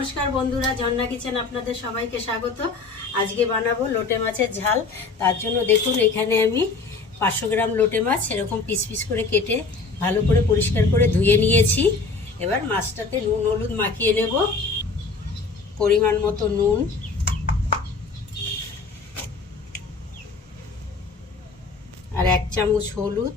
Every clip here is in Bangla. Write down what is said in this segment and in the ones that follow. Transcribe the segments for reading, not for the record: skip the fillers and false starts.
নমস্কার বন্ধুরা, ঝর্ণা কিচেন আপনাদের সবাইকে স্বাগত। আজকে বানাবো লোটে মাছের ঝাল। তার জন্য দেখুন এখানে আমি 500 গ্রাম লোটে মাছ এরকম পিস পিস করে কেটে ভালো করে পরিষ্কার করে ধুয়ে নিয়েছি। এবার মাছটাতে নুন হলুদ মাখিয়ে নেব। পরিমাণ মতো নুন, আর 1 চামচ হলুদ,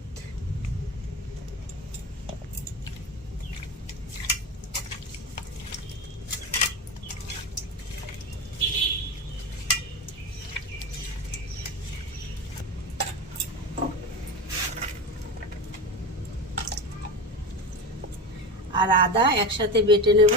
আর আদা একসাথে বেটে নেব।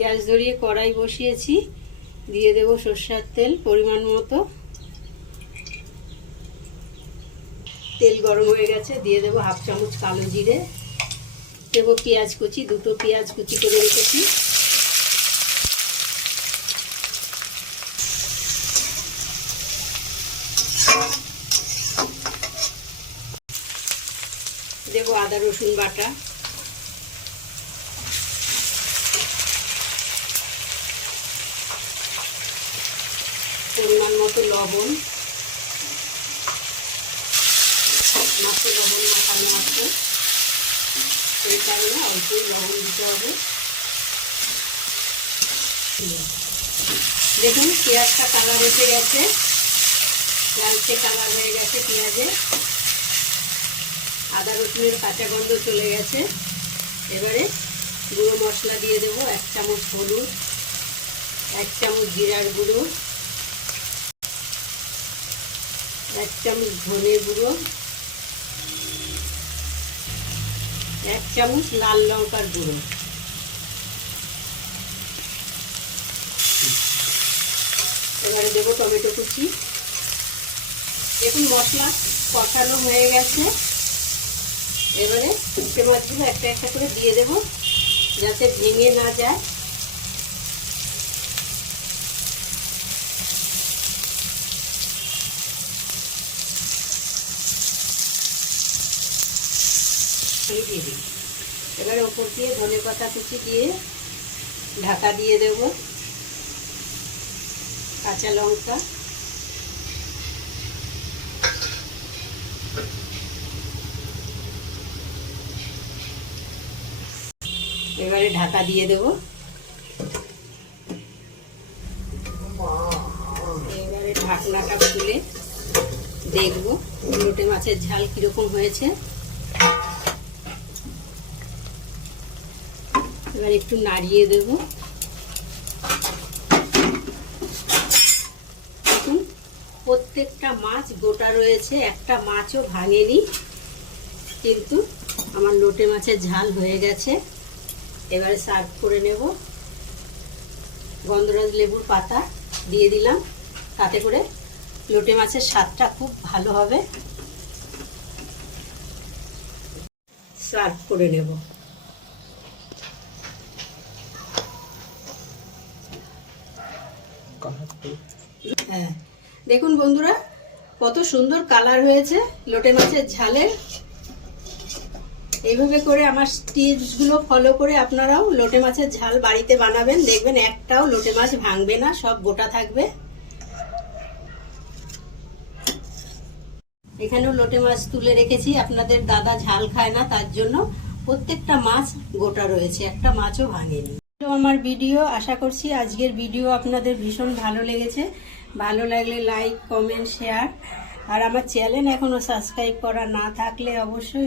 গ্যাস ধরিয়ে কড়াই বসিয়েছি, দিয়ে দেব সরষের তেল পরিমাণ মতো। তেল গরম হয়ে গেছে, দিয়ে দেব 1/2 চামচ কালো জিরে, দেব পেঁয়াজ কুচি, 2টো পেঁয়াজ কুচি করে রেখেছি, দেব আদা রসুন বাটা, পরিমাণ মতো লবণ, মাত্র লবণ মাখানো মাত্র, সেই কারণে অল্প লবণ দিতে হবে। দেখুন পেঁয়াজটা কালার এসে গেছে, লালচে কালার হয়ে গেছে পেঁয়াজে, আদা রসুনের কাঁচা গন্ধ চলে গেছে। এবারে গুঁড়ো মশলা দিয়ে দেব। 1 চামচ হলুদ, 1 চামচ জিরার গুঁড়ো, 1 চামচ ধনে গুঁড়ো, 1 চামচ লাল লঙ্কার গুঁড়ো। এবারে দেবো টমেটো কুচি। দেখুন মশলা কষানো হয়ে গেছে। এবারে শুকনো মাছগুলো একটা একটা করে দিয়ে দেব, যাতে ভেঙে না যায়। দিয়ে দিই। এবারে ওপর দিয়ে ধনেপাতা কুচি দিয়ে ঢাকা দিয়ে দেব। কাঁচা লঙ্কা, এবারে ঢাকা দিয়ে দেব। এবারে ঢাকনাটা খুলে দেখব লোটে মাছের ঝাল কিরকম হয়েছে। এবার একটু নাড়িয়ে দেব। দেখুন প্রত্যেকটা মাছ গোটা রয়েছে, একটা মাছও ভাঙেনি, কিন্তু আমার লোটে মাছের ঝাল হয়ে গেছে। এবারে সার্ভ করে নেব। গন্ধরাজ লেবুর পাতা দিয়ে দিলাম, তাতে করে লোটে মাছের স্বাদটা খুব ভালো হবে। সার্ভ করে নেব। হ্যাঁ দেখুন বন্ধুরা, কত সুন্দর কালার হয়েছে লোটে মাছের ঝালের। এইভাবে করে আমার টিপসগুলো ফলো করে আপনারাও লোটে মাছের ঝাল বাড়িতে বানাবেন, দেখবেন একটাও লোটে মাছ ভাঙবে না, সব গোটা থাকবে। এখানেও লোটে মাছ তুলে রেখেছি, আপনাদের দাদা ঝাল খায় না, তার জন্য প্রত্যেকটা মাছ গোটা রয়েছে, একটা মাছও ভাঙেনি। আমার ভিডিও, আশা করছি আজকের ভিডিও আপনাদের ভীষণ ভালো লেগেছে। ভালো লাগলে লাইক কমেন্ট শেয়ার, আর আমার চ্যানেল এখনো সাবস্ক্রাইব করা না থাকলে অবশ্যই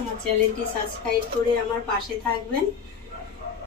আমার চ্যানেলটি সাবস্ক্রাইব করে আমার পাশে থাকবেন।